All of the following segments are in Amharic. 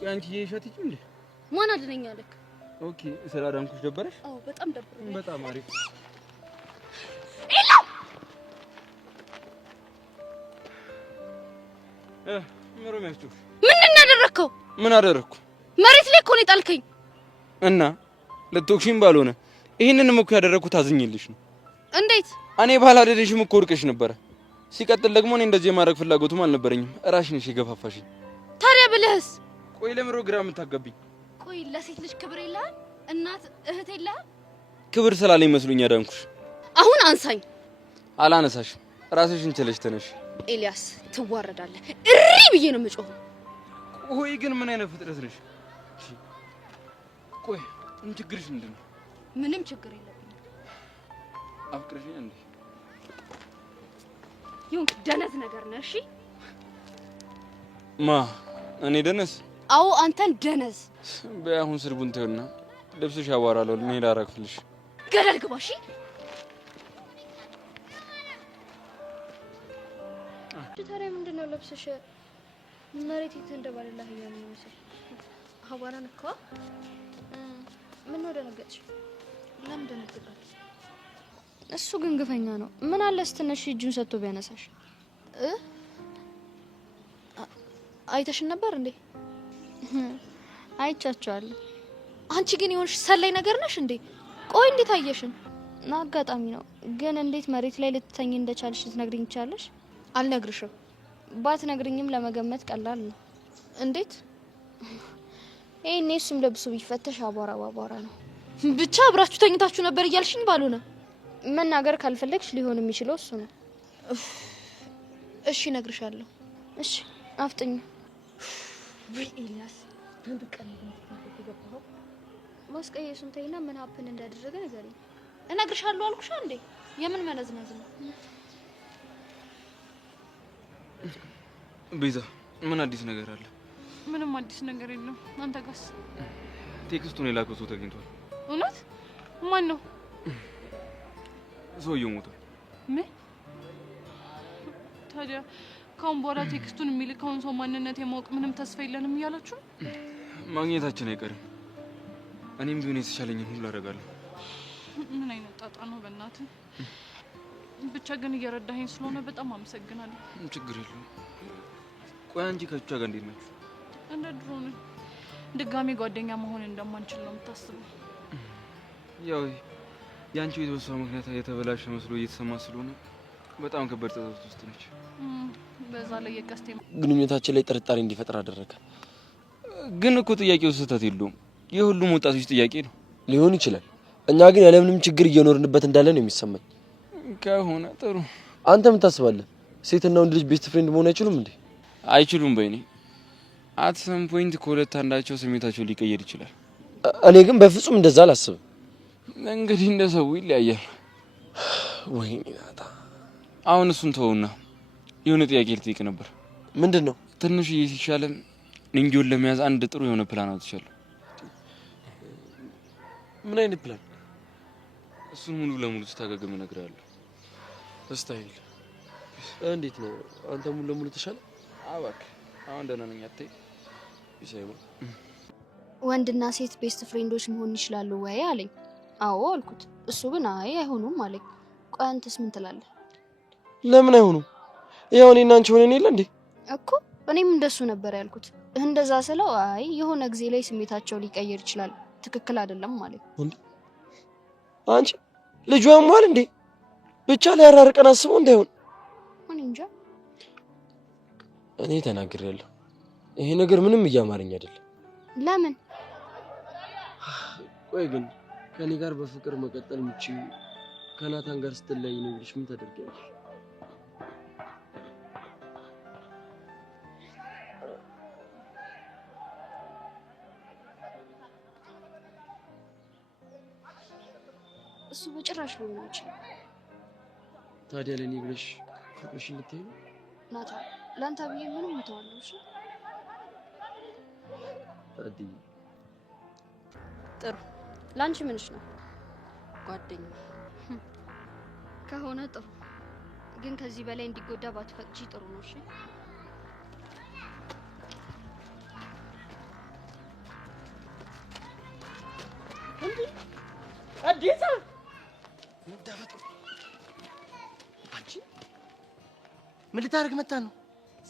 ቆይ አንቺ እየሻትች እንዴ? ማን አድነኛ አለክ? ኦኬ ስላዳንኩሽ ደበረሽ? አዎ በጣም ደብሮኝ። በጣም አሪፍ ኤላ ምንም ያስጨው ምን እናደረከው? ምን አደረኩ? መሬት ላይ እኮ ነው የጣልከኝ። እና ለቶክሽን ባልሆነ ይሄንንም እኮ ያደረኩት አዝኝልሽ ነው። እንዴት? እኔ ባላደረሽም እኮ ወርቀሽ ነበር። ሲቀጥል ደግሞ እኔ እንደዚህ የማድረግ ፍላጎቱም አልነበረኝም። እራስሽ ነሽ የገፋፋሽኝ። ታዲያ ብለህስ? ቆይ ለምሮ ግራም ታጋብኝ? ቆይ ለሴት ልጅ ክብር የለህም? እናት እህት የለህም? ክብር ስላለኝ መስሎኝ አዳንኩሽ። አሁን አንሳኝ። አላነሳሽም። ራስሽን ችለሽ ተነሽ። ኤልያስ ትዋረዳለህ። እሪ ብዬ ነው የምጮኸው። ቆይ ግን ምን አይነት ፍጥረት ነሽ? ቆይ ምን ችግርሽ ምንድን ነው? ምንም ችግር የለብኝም። አፍቅረሽኝ እንዴ? ይሁን ደነዝ ነገር ነህ። እሺ ማ እኔ ደነዝ? አዎ አንተን ደነዝ። በአሁን ስርቡን ተውና ልብስሽ ያዋራለው እኔ ላረግፍልሽ። ገደል ግባ። እሺ ታዲያ ምንድነው ልብስሽ መሬት የተንደባለለ ያለ ነው መሰለኝ። አቧራን እኮ ምን ነው ደነገጥሽ? ለምን ደነገጥሽ? እሱ ግን ግፈኛ ነው። ምን አለ ስትነሽ እጁን ሰጥቶ ቢያነሳሽ? አይተሽን ነበር እንዴ? አይቻቸዋለሁ። አንቺ ግን የሆንሽ ሰላይ ነገር ነሽ እንዴ? ቆይ እንዴት አየሽን? አጋጣሚ ነው። ግን እንዴት መሬት ላይ ልትተኝ እንደቻልሽ ልትነግሪኝ ትቻለሽ? አልነግርሽም። ባትነግሪኝም ለመገመት ቀላል ነው። እንዴት? ይሄኔ እሱም ለብሱ ቢፈተሽ አቧራ ባቧራ ነው። ብቻ አብራችሁ ተኝታችሁ ነበር እያልሽኝ ባልሆነ መናገር ካልፈለግሽ ሊሆን የሚችለው እሱ ነው። እሺ እነግርሻለሁ። እሺ አፍጥኝ። ወይ ኤልያስ በብቀል ነው ተገባው። ማስቀየሱን ተይና ምን ሀፕን እንዳደረገ ንገሪኝ። እነግርሻለሁ አልኩሽ እንዴ? የምን መነዝነዝ ነው? ቤዛ ምን አዲስ ነገር አለ? ምንም አዲስ ነገር የለም። አንተ ጋስ? ቴክስቱን የላከው ሰው ተገኝቷል። እውነት? ማን ነው? ሰውየው ሞቷል። ምን? ታዲያ ካሁን በኋላ ቴክስቱን የሚልከውን ሰው ማንነት የማወቅ ምንም ተስፋ የለንም እያላችሁ? ማግኘታችን አይቀርም። እኔም ቢሆን የተሻለኝን ሁሉ አደርጋለሁ። ምን አይነት ጣጣ ነው በእናትህ። ብቻ ግን እየረዳኸኝ ስለሆነ በጣም አመሰግናለሁ። ችግር የለውም። ቆይ አንቺ ከቿ ጋር እንዴት ነሽ? እንደ ድሮ ነኝ። ድጋሚ ጓደኛ መሆን እንደማንችል ነው የምታስበው? ያው ያንቺ የተወሷ ምክንያት የተበላሸ መስሎ እየተሰማ ስለሆነ በጣም ከባድ ጸጸት ውስጥ ነች። በዛ ላይ የቀስቴ ግንኙነታችን ላይ ጥርጣሬ እንዲፈጠር አደረገ። ግን እኮ ጥያቄው ስህተት የለውም። የሁሉም ወጣቶች ጥያቄ ነው። ሊሆን ይችላል። እኛ ግን ያለምንም ችግር እየኖርንበት እንዳለ ነው የሚሰማኝ። ከሆነ ጥሩ። አንተ ምን ታስባለህ? ሴትና ወንድ ልጅ ቤስት ፍሬንድ መሆን አይችሉም እንዴ? አይችሉም በእኔ አት ሰም ፖይንት ከሁለት አንዳቸው ስሜታቸው ሊቀየር ይችላል። እኔ ግን በፍጹም እንደዛ አላስብም። እንግዲህ እንደ ሰው ይለያያል። ወይኔ ናታ። አሁን እሱን ተውና የሆነ ጥያቄ ልጠይቅ ነበር። ምንድነው? ትንሽ ይሻለን ንንጆን ለመያዝ አንድ ጥሩ የሆነ ፕላን አውጥቻለሁ። ምን አይነት ፕላን? እሱን ሙሉ ለሙሉ ስታገግም እነግርሃለሁ። ስታይል እንዴት ነው? አንተ ሙሉ ለሙሉ ተሻለ? አባክ አሁን ደህና ነኝ። አትይ ይሳይው ወንድና ሴት ቤስት ፍሬንዶች መሆን ይችላሉ ወይ አለኝ። አዎ አልኩት። እሱ ግን አይ አይሆኑም አለኝ። ቆይ አንተስ ምን ትላለህ? ለምን አይሆኑም? ያው እኔና አንቺ ሆነን የለ እንዴ? እኮ እኔም እንደሱ ነበር ያልኩት። እንደዛ ስለው አይ የሆነ ጊዜ ላይ ስሜታቸው ሊቀየር ይችላል፣ ትክክል አይደለም ማለት እንዴ? አንቺ ልጁ ያሟል እንዴ? ብቻ ሊያራርቀን አስበው እንዳይሆን። እኔ እንጃ። እኔ ተናግሬያለሁ። ይሄ ነገር ምንም እያማረኝ አይደለም። ለምን? ቆይ ግን ከኔ ጋር በፍቅር መቀጠል ምቺ ከናታን ጋር ስትለያይ ነው ብለሽ ምን ታደርጊያለሽ? እሱ በጭራሽ ሊሆን አይችልም። ታዲያ ለኔ ብለሽ ፍቅርሽ ልትይ ነው? ናታ ላንተ ብዬ ምንም እተዋለሁ። እሺ ታዲ ጥሩ። ላንቺ ምንሽ ነው? ጓደኛ ከሆነ ጥሩ፣ ግን ከዚህ በላይ እንዲጎዳ ባትፈቅጂ ጥሩ ነው። እሺ አዲስ ምን ተፈጥሮ አንቺ ምን ልታደርግ መጣ ነው?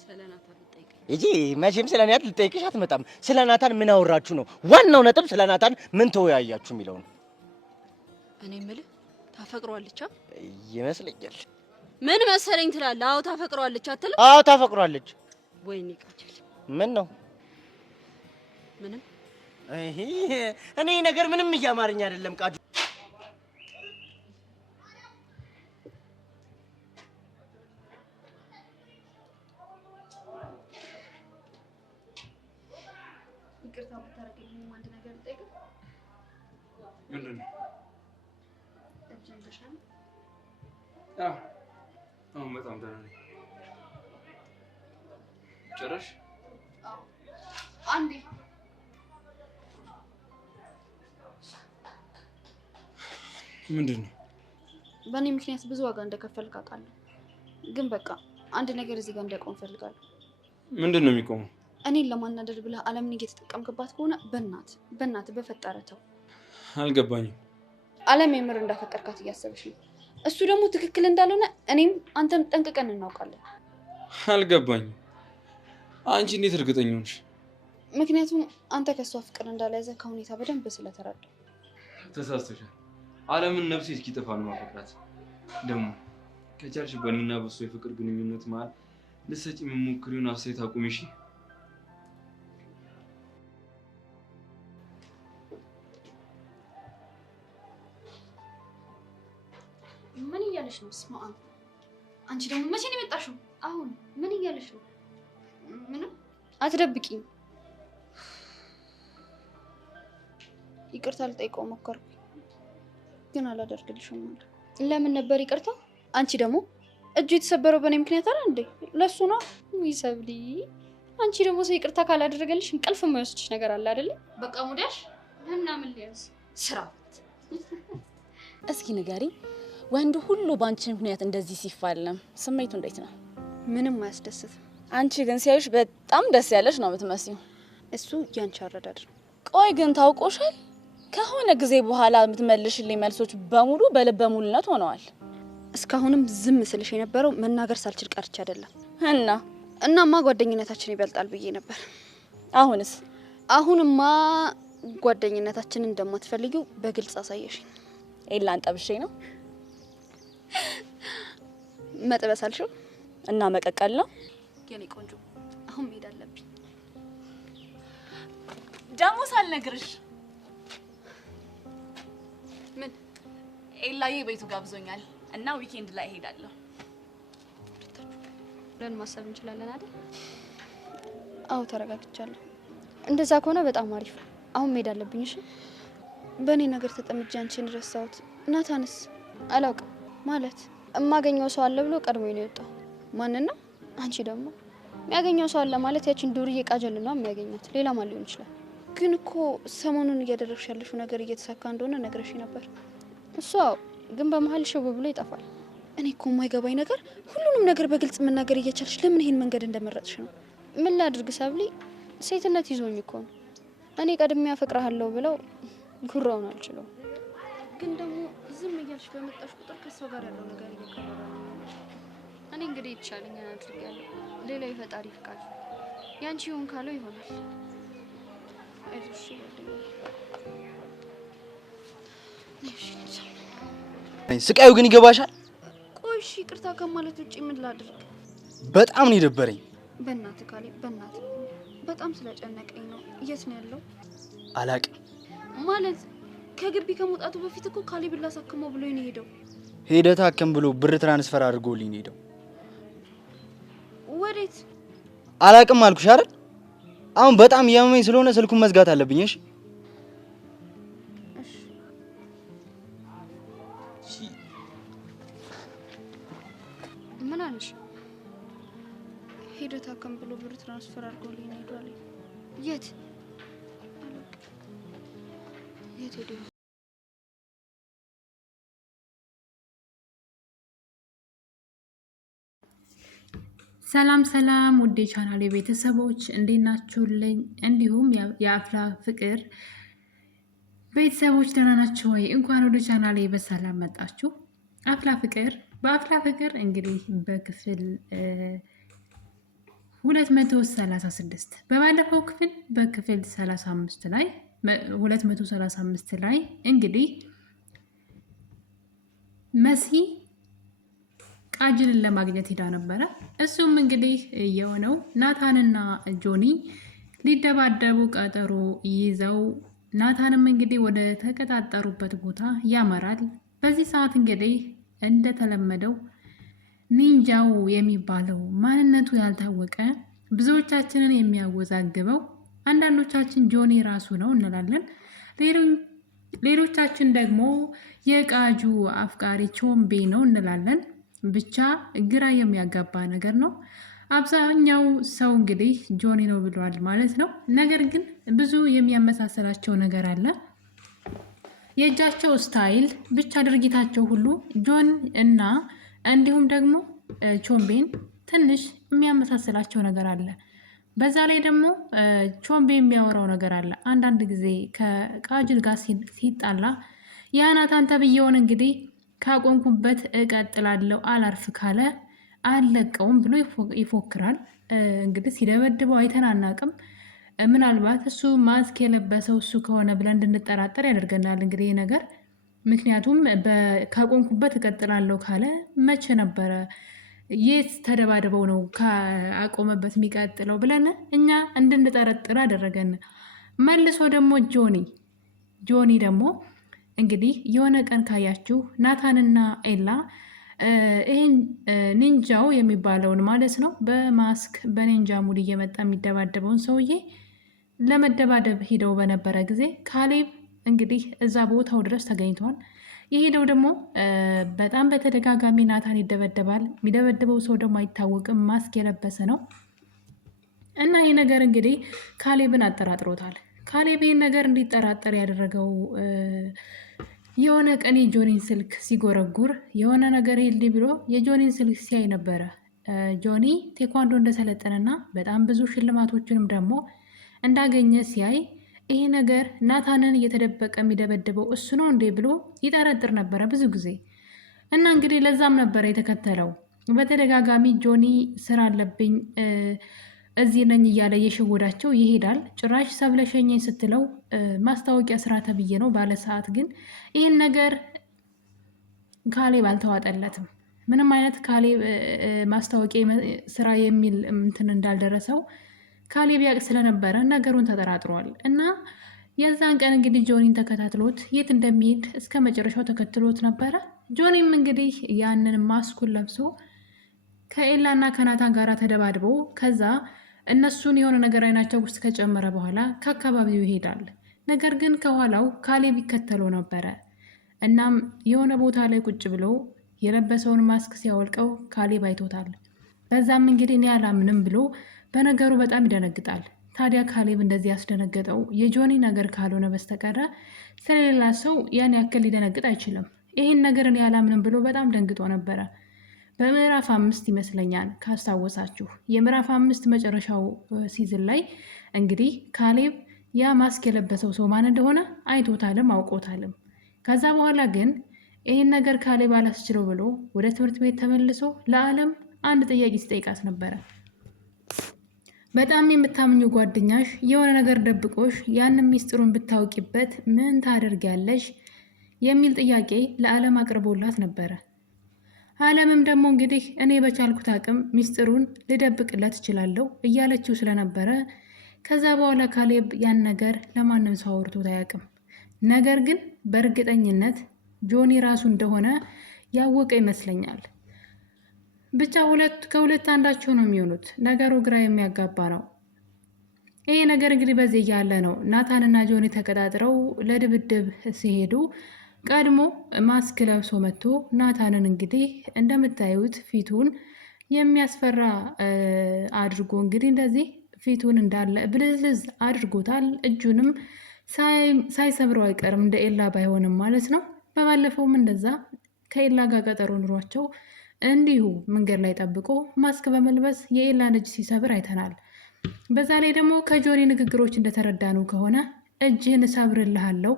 ስለናታን ልጠይቅ እጂ መቼም ስለናታን ልጠይቅሽ አትመጣም። ስለናታን ምን አወራችሁ ነው? ዋናው ነጥብ ስለናታን ምን ተወያያችሁ የሚለው ነው። እኔ የምልህ ታፈቅሯለች ይመስለኛል። ምን መሰለኝ ትላለህ? አዎ ታፈቅሯለች አትልም? አዎ ታፈቅሯለች። ወይኔ ቃጀል ምን ነው? ምንም እኔ ነገር ምንም እያማረኝ አይደለም ቃጁ። ይቅርታ ብታረጋግኝ አንድ ነገር ልጠይቅ። ምንድን ነው? እጅን ተሻለ? አሁን በጣም ደህና ነኝ። ጨረሽ? አንዴ ምንድን ነው? በእኔ ምክንያት ብዙ ዋጋ እንደከፈልክ አውቃለሁ፣ ግን በቃ አንድ ነገር እዚህ ጋር እንዲያቆም ፈልጋለሁ። ምንድን ነው የሚቆመው? እኔን ለማናደድ ብለህ ዓለምን እየተጠቀምክባት ከሆነ በእናት በፈጠረ ተው። አልገባኝም። ዓለም የምር እንዳፈቀርካት እያሰበች ነው። እሱ ደግሞ ትክክል እንዳልሆነ እኔም አንተም ጠንቅቀን እናውቃለን። አልገባኝም። አንቺ እንዴት እርግጠኛ ሆንሽ? ምክንያቱም አንተ ከሷ ፍቅር እንዳልያዘ ከሁኔታ በደንብ ስለተረዳ። ተሳስተሻል። ዓለምን ነፍሴ እስኪጠፋ ነው ማፈቅራት። ደግሞ ከቻልሽ በእኔና በሷ የፍቅር ግንኙነት መሀል ልትሰጪ የምሞክሪውን አስተያየት አቁሚ እሺ? ምን እያለሽ ነው? ስማ አንቺ ደግሞ መቼ ነው የመጣሽው? አሁን ምን እያለሽ ነው? ምንም አትደብቂኝ። ይቅርታ ልጠይቀው ሞከርኩ ግን አላደርግልሽም ማለት። ለምን ነበር ይቅርታ? አንቺ ደግሞ እጁ የተሰበረው በእኔ ምክንያት አይደል እንዴ? ለሱ ነው ይሰብሊ። አንቺ ደግሞ ሰው ይቅርታ ካላደረገልሽ እንቅልፍ የማይወስድሽ ነገር አለ አይደል? በቃ ሙዳሽ እና ምን ሊያዝ ስራ። እስኪ ንገሪ፣ ወንድ ሁሉ ባንቺ ምክንያት እንደዚህ ሲፋለም ስሜቱ እንዴት ነው? ምንም አያስደስትም። አንቺ ግን ሲያዩሽ በጣም ደስ ያለሽ ነው የምትመስዩ። እሱ ያንቺ አረዳድ ነው። ቆይ ግን ታውቆሻል? ከሆነ ጊዜ በኋላ የምትመልሽልኝ መልሶች በሙሉ በልበ ሙሉነት ሆነዋል። እስካሁንም ዝም ስልሽ የነበረው መናገር ሳልችል ቀርቼ አይደለም። እናማ ጓደኝነታችን ይበልጣል ብዬ ነበር። አሁንማ ጓደኝነታችንን እንደማትፈልጊው በግልጽ አሳየሽኝ። ኤላን ጠብሼ ነው መጥበስ አልሽው እና መቀቀል ነው። የኔ ቆንጆ አሁን መሄድ አለብኝ። ደግሞ ሳልነግርሽ ምን? ኤላዬ ቤቱ ጋብዞኛል እና ዊኬንድ ላይ እሄዳለሁ። ለን ማሰብ እንችላለን አይደል? አዎ ተረጋግቻለሁ። እንደዛ ከሆነ በጣም አሪፍ። አሁን መሄድ አለብኝ። እሺ በእኔ ነገር ተጠምጄ አንቺን ረሳሁት። ናታንስ አላውቅም ማለት እማገኘው ሰው አለ ብሎ ቀድሞኝ ነው የወጣው። ማንን ነው? አንቺ ደግሞ የሚያገኘው ሰው አለ ማለት ያቺን ዱርዬ ቃጀል ነው የሚያገኛት። ሌላ ማን ሊሆን ይችላል? ግን እኮ ሰሞኑን እያደረግሽ ያለሽው ነገር እየተሳካ እንደሆነ ነግረሽ ነበር። እሷ ግን በመሀል ሽው ብሎ ይጠፋል። እኔ እኮ የማይገባኝ ነገር ሁሉንም ነገር በግልጽ መናገር እየቻልሽ ለምን ይሄን መንገድ እንደመረጥሽ ነው። ምን ላድርግ ሰብሊ፣ ሴትነት ይዞኝ እኮ ነው። እኔ ቀድሜ አፈቅርሃለሁ ብለው ጉራውን አልችለው። ግን ደግሞ ዝም እያልሽ በመጣሽ ቁጥር ከሰው ጋር ያለው ነገር እየከረረ ነው። እኔ እንግዲህ ይቻለኛል አድርጌያለሁ። ሌላ የፈጣሪ ፍቃድ። ያንቺ ይሁን ካለው ይሆናል። አይዞሽ ስቃዩ ግን ይገባሻል? ቆይ እሺ ይቅርታ ከማለት ውጪ ምን ላድርግ? በጣም ነው የደበረኝ። በእናትህ ካሌ፣ በእናትህ በጣም ስለጨነቀኝ ነው። የት ነው ያለው? አላቅም ማለት ከግቢ ከመውጣቱ በፊት እኮ ካሌብ ላሳክመው ብሎ ነው ሄደው። ሄደህ ታከም ብሎ ብር ትራንስፈር አድርጎልኝ ሄደው። ወዴት? አላቅም አልኩሽ አይደል? አሁን በጣም እያመመኝ ስለሆነ ስልኩን መዝጋት አለብኝ። እሺ ምን አለሽ? ሄደህ ታከም ብሎ ብር ትራንስፈር አድርጎልኝ ሄዷል። የት ሄደ? ሰላም ሰላም ውዴ ቻናል ቤተሰቦች እንዴት ናችሁልኝ? እንዲሁም የአፍላ ፍቅር ቤተሰቦች ደህና ናችሁ ወይ? እንኳን ወደ ቻናሌ በሰላም መጣችሁ። በአፍላ ፍቅር እንግዲህ በክፍል 236 በባለፈው ክፍል በክፍል 35 ላይ 235 ላይ እንግዲህ መሲ ቃጅልን ለማግኘት ሄዳ ነበረ። እሱም እንግዲህ የሆነው ናታንና ጆኒ ሊደባደቡ ቀጠሮ ይዘው ናታንም እንግዲህ ወደ ተቀጣጠሩበት ቦታ ያመራል። በዚህ ሰዓት እንግዲህ እንደተለመደው ኒንጃው የሚባለው ማንነቱ ያልታወቀ ብዙዎቻችንን የሚያወዛግበው አንዳንዶቻችን ጆኒ ራሱ ነው እንላለን። ሌሎቻችን ደግሞ የቃጁ አፍቃሪ ቾምቤ ነው እንላለን። ብቻ ግራ የሚያጋባ ነገር ነው። አብዛኛው ሰው እንግዲህ ጆኒ ነው ብሏል ማለት ነው። ነገር ግን ብዙ የሚያመሳሰላቸው ነገር አለ። የእጃቸው ስታይል ብቻ ድርጊታቸው ሁሉ ጆን እና እንዲሁም ደግሞ ቾምቤን ትንሽ የሚያመሳስላቸው ነገር አለ። በዛ ላይ ደግሞ ቾምቤ የሚያወራው ነገር አለ። አንዳንድ ጊዜ ከቃጅል ጋር ሲጣላ የናታን ተብዬውን እንግዲህ ካቆምኩበት እቀጥላለሁ አላርፍ ካለ አልለቀውም ብሎ ይፎክራል። እንግዲህ ሲደበድበው አይተን አናቅም። ምናልባት እሱ ማስክ የለበሰው እሱ ከሆነ ብለን እንድንጠራጠር ያደርገናል እንግዲህ ይህ ነገር። ምክንያቱም ካቆምኩበት እቀጥላለሁ ካለ መቼ ነበረ የት ተደባድበው ነው ካቆመበት የሚቀጥለው ብለን እኛ እንድንጠረጥር አደረገን። መልሶ ደግሞ ጆኒ ደግሞ እንግዲህ የሆነ ቀን ካያችሁ ናታንና ኤላ ይህን ኒንጃው የሚባለውን ማለት ነው በማስክ በኒንጃ ሙድ እየመጣ የሚደባደበውን ሰውዬ ለመደባደብ ሂደው በነበረ ጊዜ ካሌብ እንግዲህ እዛ ቦታው ድረስ ተገኝቷል። የሄደው ደግሞ በጣም በተደጋጋሚ ናታን ይደበደባል። የሚደበድበው ሰው ደግሞ አይታወቅም፣ ማስክ የለበሰ ነው እና ይህ ነገር እንግዲህ ካሌብን አጠራጥሮታል። ካሌብ ይህን ነገር እንዲጠራጠር ያደረገው የሆነ ቀን የጆኒን ስልክ ሲጎረጉር የሆነ ነገር ሄልዲ ብሎ የጆኒን ስልክ ሲያይ ነበረ። ጆኒ ቴኳንዶ እንደሰለጠነና በጣም ብዙ ሽልማቶችንም ደግሞ እንዳገኘ ሲያይ ይሄ ነገር ናታንን እየተደበቀ የሚደበድበው እሱ ነው እንዴ ብሎ ይጠረጥር ነበረ ብዙ ጊዜ እና እንግዲህ ለዛም ነበረ የተከተለው። በተደጋጋሚ ጆኒ ስራ አለብኝ እዚህ ነኝ እያለ የሸወዳቸው ይሄዳል። ጭራሽ ሰብለሸኘኝ ስትለው ማስታወቂያ ስራ ተብዬ ነው ባለ ሰዓት ግን ይህን ነገር ካሌብ አልተዋጠለትም። ምንም አይነት ካሌብ ማስታወቂያ ስራ የሚል እንትን እንዳልደረሰው ካሌብ ያቅ ስለነበረ ነገሩን ተጠራጥሯል እና የዛን ቀን እንግዲህ ጆኒን ተከታትሎት የት እንደሚሄድ እስከ መጨረሻው ተከትሎት ነበረ። ጆኒም እንግዲህ ያንን ማስኩን ለብሶ ከኤላና ከናታን ጋር ተደባድቦ ከዛ እነሱን የሆነ ነገር አይናቸው ውስጥ ከጨመረ በኋላ ከአካባቢው ይሄዳል። ነገር ግን ከኋላው ካሌብ ይከተለው ነበረ። እናም የሆነ ቦታ ላይ ቁጭ ብሎ የለበሰውን ማስክ ሲያወልቀው ካሌብ አይቶታል። በዛም እንግዲህ እኔ አላምንም ብሎ በነገሩ በጣም ይደነግጣል። ታዲያ ካሌብ እንደዚህ ያስደነገጠው የጆኒ ነገር ካልሆነ በስተቀረ ስለሌላ ሰው ያን ያክል ሊደነግጥ አይችልም። ይህን ነገር እኔ አላምንም ብሎ በጣም ደንግጦ ነበረ። በምዕራፍ 5 ይመስለኛል ካስታወሳችሁ የምዕራፍ 5 መጨረሻው ሲዝን ላይ እንግዲህ ካሌብ ያ ማስክ የለበሰው ሰው ማን እንደሆነ አይቶታልም አውቆታልም። ከዛ በኋላ ግን ይህን ነገር ካሌብ አላስችለው ብሎ ወደ ትምህርት ቤት ተመልሶ ለዓለም አንድ ጥያቄ ሲጠይቃት ነበረ። በጣም የምታምኙ ጓደኛሽ የሆነ ነገር ደብቆሽ ያንን ሚስጥሩን ብታውቂበት ምን ታደርጊያለሽ የሚል ጥያቄ ለዓለም አቅርቦላት ነበረ። ዓለምም ደግሞ እንግዲህ እኔ በቻልኩት አቅም ሚስጥሩን ልደብቅለት እችላለሁ እያለችው ስለነበረ ከዛ በኋላ ካሌብ ያን ነገር ለማንም ሰው አውርቶት አያውቅም። ነገር ግን በእርግጠኝነት ጆኒ ራሱ እንደሆነ ያወቀ ይመስለኛል። ብቻ ከሁለት አንዳቸው ነው የሚሆኑት። ነገሩ ግራ የሚያጋባ ነው። ይሄ ነገር እንግዲህ በዚህ ያለ ነው። ናታንና ጆኒ ተቀጣጥረው ለድብድብ ሲሄዱ ቀድሞ ማስክ ለብሶ መጥቶ ናታንን እንግዲህ እንደምታዩት ፊቱን የሚያስፈራ አድርጎ እንግዲህ እንደዚህ ፊቱን እንዳለ ብልዝልዝ አድርጎታል። እጁንም ሳይሰብረው አይቀርም እንደ ኤላ ባይሆንም ማለት ነው። በባለፈውም እንደዛ ከኤላ ጋር ቀጠሮ ኑሯቸው እንዲሁ መንገድ ላይ ጠብቆ ማስክ በመልበስ የኤላን እጅ ሲሰብር አይተናል። በዛ ላይ ደግሞ ከጆኒ ንግግሮች እንደተረዳነው ከሆነ እጅህን እሰብርልሃለሁ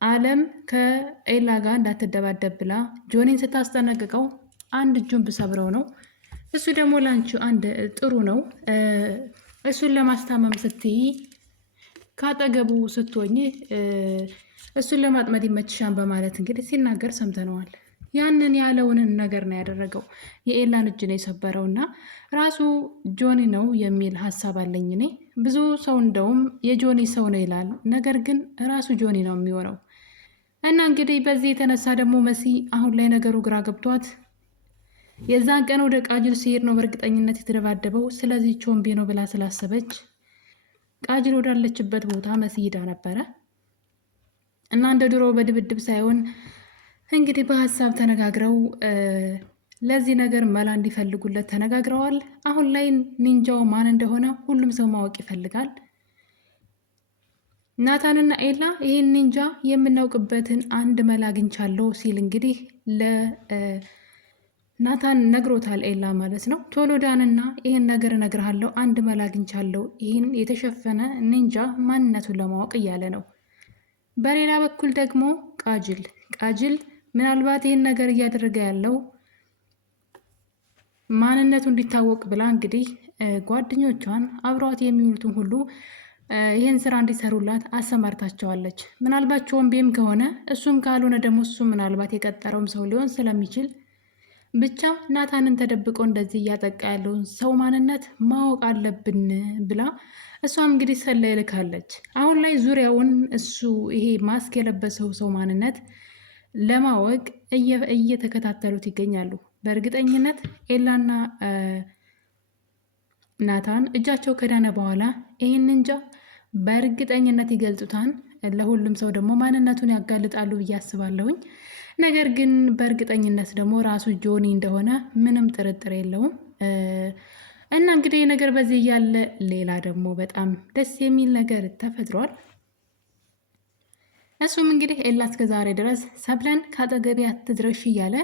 አለም ከኤላ ጋር እንዳትደባደብ ብላ ጆኒን ስታስጠነቅቀው አንድ እጁን ብሰብረው ነው። እሱ ደግሞ ላንቺ አንድ ጥሩ ነው። እሱን ለማስታመም ስትይ ካጠገቡ ስትሆኝ እሱን ለማጥመድ ይመችሻን በማለት እንግዲህ ሲናገር ሰምተነዋል። ያንን ያለውን ነገር ነው ያደረገው። የኤላን እጅ ነው የሰበረው እና ራሱ ጆኒ ነው የሚል ሀሳብ አለኝ እኔ። ብዙ ሰው እንደውም የጆኒ ሰው ነው ይላል፣ ነገር ግን ራሱ ጆኒ ነው የሚሆነው። እና እንግዲህ በዚህ የተነሳ ደግሞ መሲ አሁን ላይ ነገሩ ግራ ገብቷት የዛን ቀን ወደ ቃጅል ሲሄድ ነው በእርግጠኝነት የተደባደበው። ስለዚህ ቾምቤ ነው ብላ ስላሰበች ቃጅል ወዳለችበት ቦታ መሲ ሄዳ ነበረ እና እንደ ድሮ በድብድብ ሳይሆን እንግዲህ በሀሳብ ተነጋግረው ለዚህ ነገር መላ እንዲፈልጉለት ተነጋግረዋል። አሁን ላይ ኒንጃው ማን እንደሆነ ሁሉም ሰው ማወቅ ይፈልጋል። ናታንና ኤላ ይህን ኒንጃ የምናውቅበትን አንድ መላ አግኝቻለሁ ሲል እንግዲህ ለናታን ነግሮታል። ኤላ ማለት ነው። ቶሎ ዳንና ይህን ነገር እነግርሃለሁ፣ አንድ መላ አግኝቻለሁ፣ ይህን የተሸፈነ ኒንጃ ማንነቱን ለማወቅ እያለ ነው። በሌላ በኩል ደግሞ ቃጅል ምናልባት ይህን ነገር እያደረገ ያለው ማንነቱ እንዲታወቅ ብላ እንግዲህ ጓደኞቿን አብረዋት የሚውሉትን ሁሉ ይህን ስራ እንዲሰሩላት አሰማርታቸዋለች። ምናልባት ቾምቤም ከሆነ እሱም ካልሆነ ደግሞ እሱ ምናልባት የቀጠረውም ሰው ሊሆን ስለሚችል ብቻ ናታንን ተደብቆ እንደዚህ እያጠቃ ያለውን ሰው ማንነት ማወቅ አለብን ብላ እሷም እንግዲህ ሰላይ ልካለች። አሁን ላይ ዙሪያውን እሱ ይሄ ማስክ የለበሰው ሰው ማንነት ለማወቅ እየተከታተሉት ይገኛሉ። በእርግጠኝነት ኤላና ናታን እጃቸው ከዳነ በኋላ ይህን እንጃ በእርግጠኝነት ይገልጹታል። ለሁሉም ሰው ደግሞ ማንነቱን ያጋልጣሉ ብዬ አስባለሁኝ። ነገር ግን በእርግጠኝነት ደግሞ ራሱ ጆኒ እንደሆነ ምንም ጥርጥር የለውም። እና እንግዲህ ነገር በዚህ እያለ ሌላ ደግሞ በጣም ደስ የሚል ነገር ተፈጥሯል። እሱም እንግዲህ ኤላ እስከ ዛሬ ድረስ ሰብለን ከአጠገቤ አትድረሽ እያለ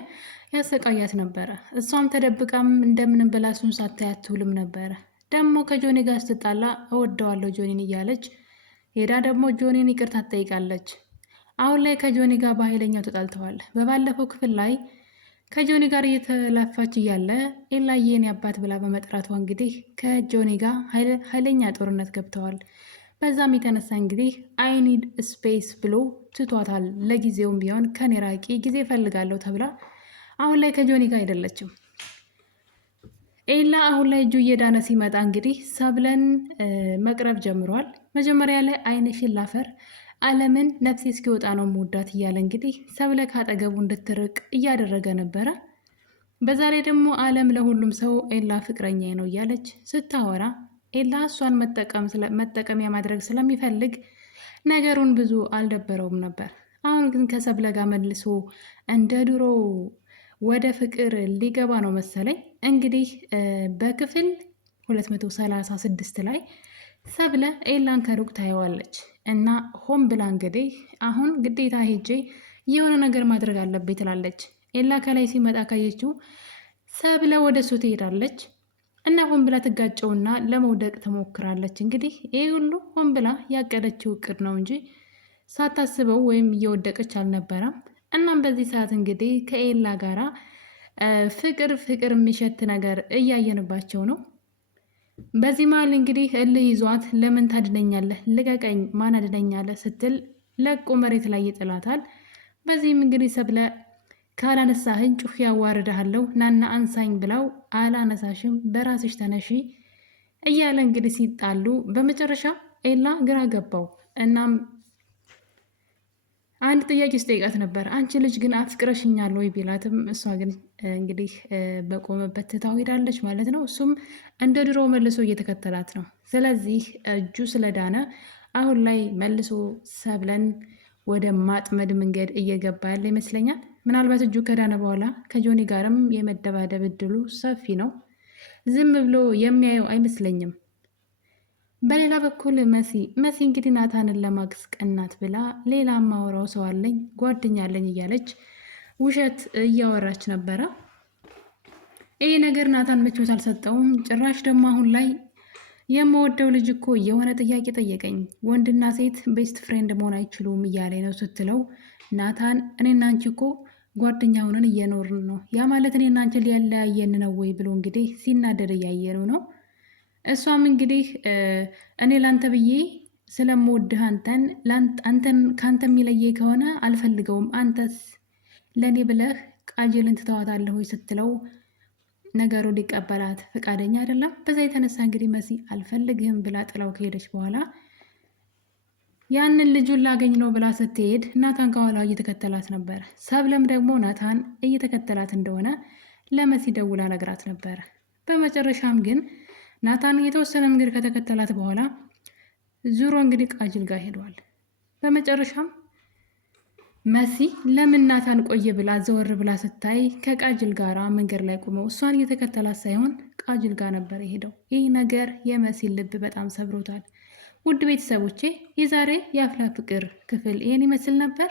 ያሰቃያት ነበረ። እሷም ተደብቃም እንደምንም ብላ እሱን ሳታይ አትውልም ነበረ። ደግሞ ከጆኒ ጋር ስትጣላ እወደዋለሁ ጆኒን እያለች ሄዳ ደግሞ ጆኒን ይቅርታ ትጠይቃለች። አሁን ላይ ከጆኒ ጋር በኃይለኛው ተጣልተዋል። በባለፈው ክፍል ላይ ከጆኒ ጋር እየተላፋች እያለ ኤላዬን አባት ብላ በመጥራቷ እንግዲህ ከጆኒ ጋር ኃይለኛ ጦርነት ገብተዋል። በዛም የተነሳ እንግዲህ አይኒድ ስፔስ ብሎ ትቷታል። ለጊዜውም ቢሆን ከኔ ራቂ፣ ጊዜ ፈልጋለሁ ተብላ አሁን ላይ ከጆኒ ጋር አይደለችም። ኤላ አሁን ላይ እጁ እየዳነ ሲመጣ እንግዲህ ሰብለን መቅረብ ጀምሯል። መጀመሪያ ላይ አይንሽን ላፈር አለምን ነፍሴ እስኪወጣ ነው መወዳት እያለ እንግዲህ ሰብለ ካጠገቡ እንድትርቅ እያደረገ ነበረ። በዛ ላይ ደግሞ አለም ለሁሉም ሰው ኤላ ፍቅረኛ ነው እያለች ስታወራ ኤላ እሷን መጠቀሚያ ማድረግ ስለሚፈልግ ነገሩን ብዙ አልደበረውም ነበር። አሁን ግን ከሰብለ ጋር መልሶ እንደ ድሮ ወደ ፍቅር ሊገባ ነው መሰለኝ። እንግዲህ በክፍል 236 ላይ ሰብለ ኤላን ከሩቅ ታየዋለች እና ሆን ብላ እንግዲህ አሁን ግዴታ ሄጄ የሆነ ነገር ማድረግ አለብኝ ትላለች። ኤላ ከላይ ሲመጣ ካየችው ሰብለ ወደ እሱ ትሄዳለች እና ሆን ብላ ትጋጨውና ለመውደቅ ትሞክራለች። እንግዲህ ይህ ሁሉ ሆን ብላ ያቀደችው እቅድ ነው እንጂ ሳታስበው ወይም እየወደቀች አልነበረም። እናም በዚህ ሰዓት እንግዲህ ከኤላ ጋራ ፍቅር የሚሸት ነገር እያየንባቸው ነው። በዚህ መሀል እንግዲህ እልህ ይዟት ለምን ታድነኛለህ፣ ልቀቀኝ፣ ማን አድነኛለህ ስትል ለቆ መሬት ላይ ይጥላታል። በዚህም እንግዲህ ሰብለ ካላነሳህን ጩህ ያዋርድሃለሁ፣ ናና አንሳኝ ብላው አላነሳሽም፣ በራስሽ ተነሺ እያለ እንግዲህ ሲጣሉ በመጨረሻ ኤላ ግራ ገባው። እናም አንድ ጥያቄ ስጠይቃት ነበር፣ አንቺ ልጅ ግን አፍቅረሽኛል ወይ ቢላትም እሷ ግን እንግዲህ በቆመበት ትታው ሄዳለች ማለት ነው። እሱም እንደ ድሮ መልሶ እየተከተላት ነው። ስለዚህ እጁ ስለዳነ አሁን ላይ መልሶ ሰብለን ወደ ማጥመድ መንገድ እየገባ ያለ ይመስለኛል። ምናልባት እጁ ከዳነ በኋላ ከጆኒ ጋርም የመደባደብ እድሉ ሰፊ ነው። ዝም ብሎ የሚያየው አይመስለኝም። በሌላ በኩል መሲ እንግዲህ ናታንን ለማስቀናት ብላ ሌላ ማወራው ሰው አለኝ ጓደኛ አለኝ እያለች ውሸት እያወራች ነበረ። ይህ ነገር ናታን ምቾት አልሰጠውም። ጭራሽ ደግሞ አሁን ላይ የምወደው ልጅ እኮ የሆነ ጥያቄ ጠየቀኝ፣ ወንድና ሴት ቤስት ፍሬንድ መሆን አይችሉም እያለ ነው ስትለው ናታን እኔና አንቺ እኮ ጓደኛ ሆነን እየኖርን ነው፣ ያ ማለት እኔና አንቺ ሊያለያየን ነው ወይ ብሎ እንግዲህ ሲናደድ እያየነው ነው። እሷም እንግዲህ እኔ ላንተ ብዬ ስለምወድህ አንተን ከአንተ የሚለየ ከሆነ አልፈልገውም፣ አንተስ ለእኔ ብለህ ቃጅልን ትተዋታለህ ወይ ስትለው ነገሩ ሊቀበላት ፈቃደኛ አይደለም። በዛ የተነሳ እንግዲህ መሲ አልፈልግህም ብላ ጥላው ከሄደች በኋላ ያንን ልጁን ላገኝ ነው ብላ ስትሄድ ናታን ከኋላ እየተከተላት ነበር። ሰብለም ደግሞ ናታን እየተከተላት እንደሆነ ለመሲ ደውላ ነግራት ነበር። በመጨረሻም ግን ናታን የተወሰነ መንገድ ከተከተላት በኋላ ዙሮ እንግዲህ ቃጅል ጋር ሄዷል። በመጨረሻም መሲ ለምን ናታን ቆየ ብላ ዘወር ብላ ስታይ ከቃጅል ጋራ መንገድ ላይ ቆመው እሷን እየተከተላት ሳይሆን ቃጅል ጋር ነበር የሄደው። ይህ ነገር የመሲን ልብ በጣም ሰብሮታል። ውድ ቤተሰቦቼ የዛሬ የአፍላ ፍቅር ክፍል ይህን ይመስል ነበር።